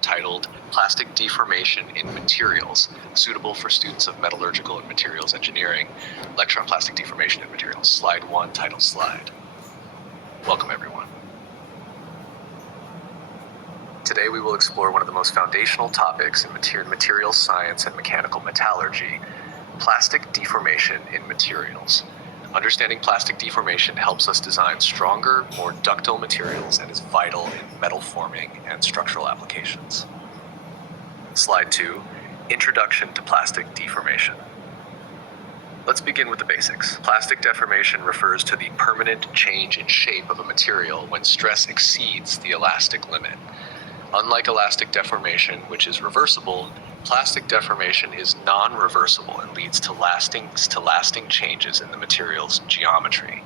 titled Plastic Deformation in Materials, suitable for students of metallurgical and materials engineering. Lecture on plastic deformation in materials. Slide 1, title slide. Welcome everyone. Today we will explore one of the most foundational topics in materials science and mechanical metallurgy, plastic deformation in materials. Understanding plastic deformation helps us design stronger, more ductile materials and is vital in metal forming and structural applications. Slide 2, Introduction to Plastic Deformation. Let's begin with the basics. Plastic deformation refers to the permanent change in shape of a material when stress exceeds the elastic limit. Unlike elastic deformation, which is reversible, plastic deformation is non-reversible and leads to lasting changes in the material's geometry.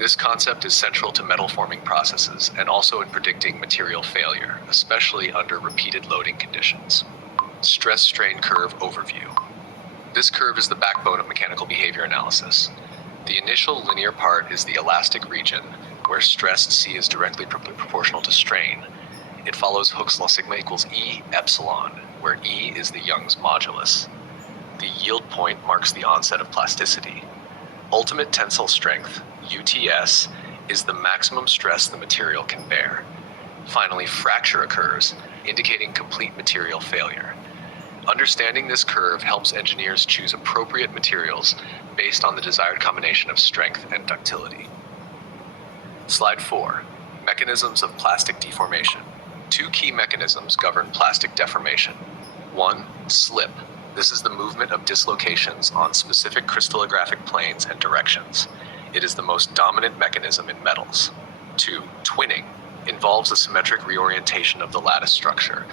This concept is central to metal forming processes and also in predicting material failure, especially under repeated loading conditions. Stress-strain curve overview. This curve is the backbone of mechanical behavior analysis. The initial linear part is the elastic region, where stress C is directly proportional to strain. It follows Hooke's law sigma equals E epsilon, where E is the Young's modulus. The yield point marks the onset of plasticity. Ultimate tensile strength, UTS, is the maximum stress the material can bear. Finally, fracture occurs, indicating complete material failure. Understanding this curve helps engineers choose appropriate materials based on the desired combination of strength and ductility. Slide 4, Mechanisms of Plastic Deformation. Two key mechanisms govern plastic deformation. 1, slip. This is the movement of dislocations on specific crystallographic planes and directions. It is the most dominant mechanism in metals. 2, twinning. Involves a symmetric reorientation of the lattice structure.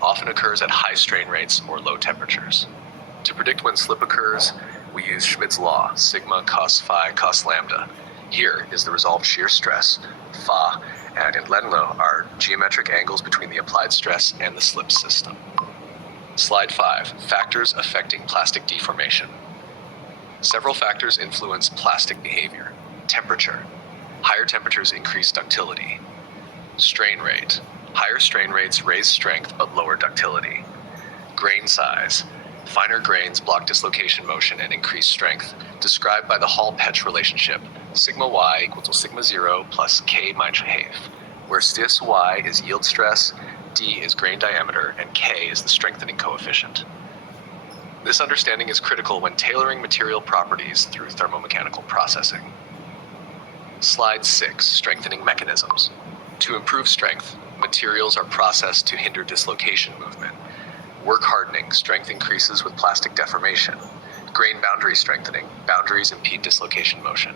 Often occurs at high strain rates or low temperatures. To predict when slip occurs, we use Schmidt's law, sigma cos phi cos lambda. Here is the resolved shear stress, phi, and in Lenlo are geometric angles between the applied stress and the slip system. Slide 5, Factors affecting plastic deformation. Several factors influence plastic behavior. Temperature. Higher temperatures increase ductility. Strain rate. Higher strain rates raise strength but lower ductility. Grain size. Finer grains block dislocation motion and increase strength, described by the Hall-Petch relationship, sigma y equals to sigma 0 plus k minus half, where cis y is yield stress, d is grain diameter, and k is the strengthening coefficient. This understanding is critical when tailoring material properties through thermomechanical processing. Slide 6, Strengthening mechanisms. To improve strength, materials are processed to hinder dislocation movement. Work hardening, strength increases with plastic deformation. Grain boundary strengthening, boundaries impede dislocation motion.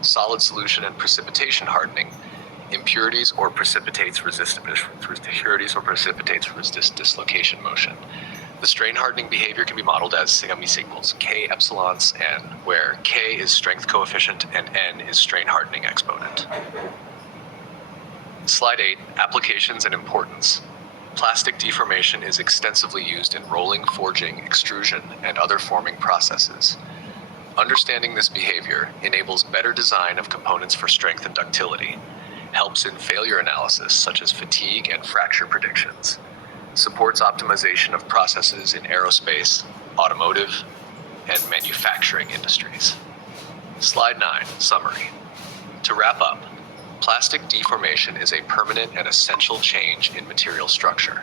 Solid solution and precipitation hardening, impurities or precipitates resist dislocation motion. The strain hardening behavior can be modeled as sigma equals K epsilons N, where K is strength coefficient and N is strain hardening exponent. Slide 8, Applications and Importance. Plastic deformation is extensively used in rolling, forging, extrusion, and other forming processes. Understanding this behavior enables better design of components for strength and ductility, helps in failure analysis such as fatigue and fracture predictions, supports optimization of processes in aerospace, automotive, and manufacturing industries. Slide 9, Summary. To wrap up, plastic deformation is a permanent and essential change in material structure.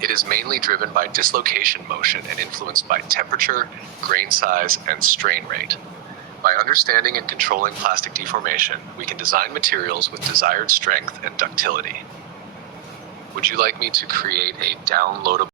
It is mainly driven by dislocation motion and influenced by temperature, grain size, and strain rate. By understanding and controlling plastic deformation, we can design materials with desired strength and ductility. Would you like me to create a downloadable